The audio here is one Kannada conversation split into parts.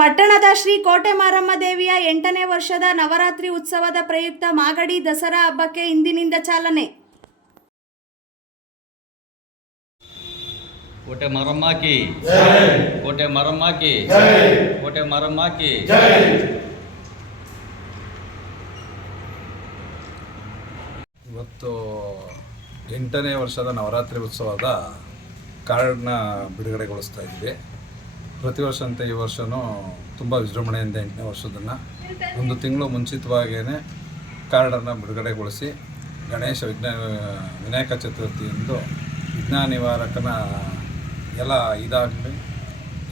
ಪಟ್ಟಣದ ಶ್ರೀ ಕೋಟೆ ಮಾರಮ್ಮ ದೇವಿಯ 8ನೇ ವರ್ಷದ ನವರಾತ್ರಿ ಉತ್ಸವದ ಪ್ರಯುಕ್ತ ಮಾಗಡಿ ದಸರಾ ಹಬ್ಬಕ್ಕೆ ಇಂದಿನಿಂದ ಚಾಲನೆ. ಕೋಟೆ ಮಾರಮ್ಮ ಕಿ ಜೈ, ಕೋಟೆ ಮಾರಮ್ಮ ಕಿ ಜೈ, ಕೋಟೆ ಮಾರಮ್ಮ ಕಿ ಜೈ. ಇವತ್ತು 8ನೇ ವರ್ಷದ ನವರಾತ್ರಿ ಉತ್ಸವದ ಕಾರ್ಡ್ನ ಬಿಡುಗಡೆಗೊಳಿಸ್ತಾ ಇದ್ವಿ. ಪ್ರತಿ ವರ್ಷದಂತೆ ಈ ವರ್ಷವೂ ತುಂಬ ವಿಜೃಂಭಣೆಯಿಂದ 8ನೇ ವರ್ಷದನ್ನು ಒಂದು ತಿಂಗಳು ಮುಂಚಿತವಾಗಿಯೇ ಕಾರ್ಡನ್ನು ಬಿಡುಗಡೆಗೊಳಿಸಿ ಗಣೇಶ ವಿನಾಯಕ ಚತುರ್ಥಿಯಂದು ವಿಘ್ನ ನಿವಾರಕನ ಎಲ್ಲ ಇದಾಗಲಿ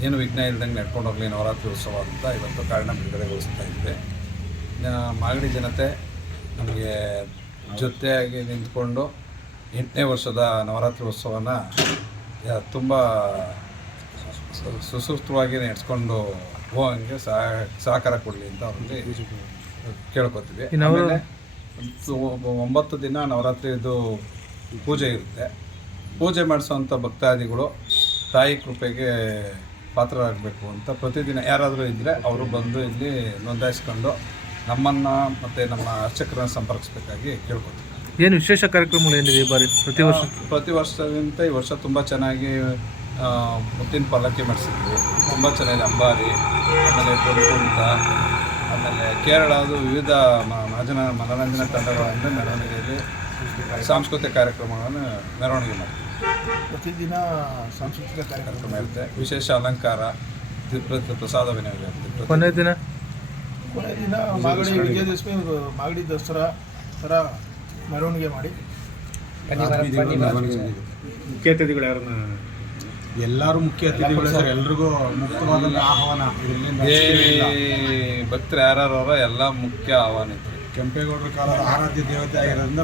ಏನು ವಿಘ್ನ ಇಲ್ದಂಗೆ ನಡ್ಕೊಂಡು ಹೋಗಲಿ ನವರಾತ್ರಿ ಉತ್ಸವ ಅಂತ ಇವತ್ತು ಕಾರ್ಡನ್ನ ಬಿಡುಗಡೆಗೊಳಿಸ್ತಾ ಇದ್ವಿ. ಮಾಗಡಿ ಜನತೆ ನಮಗೆ ಜೊತೆಯಾಗಿ ನಿಂತ್ಕೊಂಡು 8ನೇ ವರ್ಷದ ನವರಾತ್ರಿ ಉತ್ಸವನ ತುಂಬ ಸುಸೂತ್ರವಾಗಿ ನಡೆಸ್ಕೊಂಡು ಹೋಗಂಗೆ ಸಹಕಾರ ಕೊಡಲಿ ಅಂತ ಅವರಲ್ಲಿ ಕೇಳ್ಕೊತೀವಿ. ಆಮೇಲೆ 9 ದಿನ ನವರಾತ್ರಿದು ಪೂಜೆ ಇರುತ್ತೆ. ಪೂಜೆ ಮಾಡಿಸೋವಂಥ ಭಕ್ತಾದಿಗಳು ತಾಯಿ ಕೃಪೆಗೆ ಪಾತ್ರರಾಗಬೇಕು ಅಂತ ಪ್ರತಿದಿನ ಯಾರಾದರೂ ಇದ್ದರೆ ಅವರು ಬಂದು ಇಲ್ಲಿ ನೋಂದಾಯಿಸ್ಕೊಂಡು ನಮ್ಮನ್ನು ಮತ್ತು ನಮ್ಮ ಅರ್ಚಕರನ್ನು ಸಂಪರ್ಕಿಸಬೇಕಾಗಿ ಕೇಳ್ಕೊತೀವಿ. ಏನು ವಿಶೇಷ ಕಾರ್ಯಕ್ರಮಗಳು ಏನಿದೆ ಈ ಬಾರಿ? ಪ್ರತಿ ವರ್ಷದಿಂದ ಈ ವರ್ಷ ತುಂಬ ಚೆನ್ನಾಗಿ ಮುತ್ತಿನ ಪಲ್ಲಕ್ಕಿ ಮಾಡಿಸಿದ್ವಿ. ತುಂಬ ಚೆನ್ನಾಗಿದೆ. ಅಂಬಾರಿ, ಆಮೇಲೆ ಡೊಂಕುಂಟ, ಆಮೇಲೆ ಕೇರಳದ ವಿವಿಧ ಮನೋರಂಜನಾ ತಂಡಗಳಿಂದ ಮೆರವಣಿಗೆಯಲ್ಲಿ ಸಾಂಸ್ಕೃತಿಕ ಕಾರ್ಯಕ್ರಮಗಳನ್ನು ಮೆರವಣಿಗೆ ಮಾಡ್ತೀವಿ. ಪ್ರತಿದಿನ ಸಾಂಸ್ಕೃತಿಕ ಕಾರ್ಯಕ್ರಮ ಇರುತ್ತೆ. ವಿಶೇಷ ಅಲಂಕಾರ, ಪ್ರಸಾದ ವಿನಿಯೋಗ ಇರುತ್ತೆ. ಕೊನೆ ದಿನ ಮಾಗಡಿ ವಿಜಯದಶಮಿ ಮಾಗಡಿ ದಸರಾ ಥರ ಮೆರವಣಿಗೆ ಮಾಡಿ ಮುಖ್ಯ ಅತಿಥಿಗಳು ಯಾರನ್ನ? ಎಲ್ಲರೂ ಮುಖ್ಯ ಅತಿಥಿಗಳು ಸರ್. ಎಲ್ರಿಗೂ ಮುಕ್ತವಾದ ಆಹ್ವಾನ. ದೇವಿ ಭಕ್ತರು ಯಾರು ಎಲ್ಲ ಮುಖ್ಯ ಆಹ್ವಾನ ಇತ್ತು. ಕೆಂಪೇಗೌಡರ ಕಾಲದ ಆರಾಧ್ಯ ದೇವತೆ ಆಗಿರೋದ್ರಿಂದ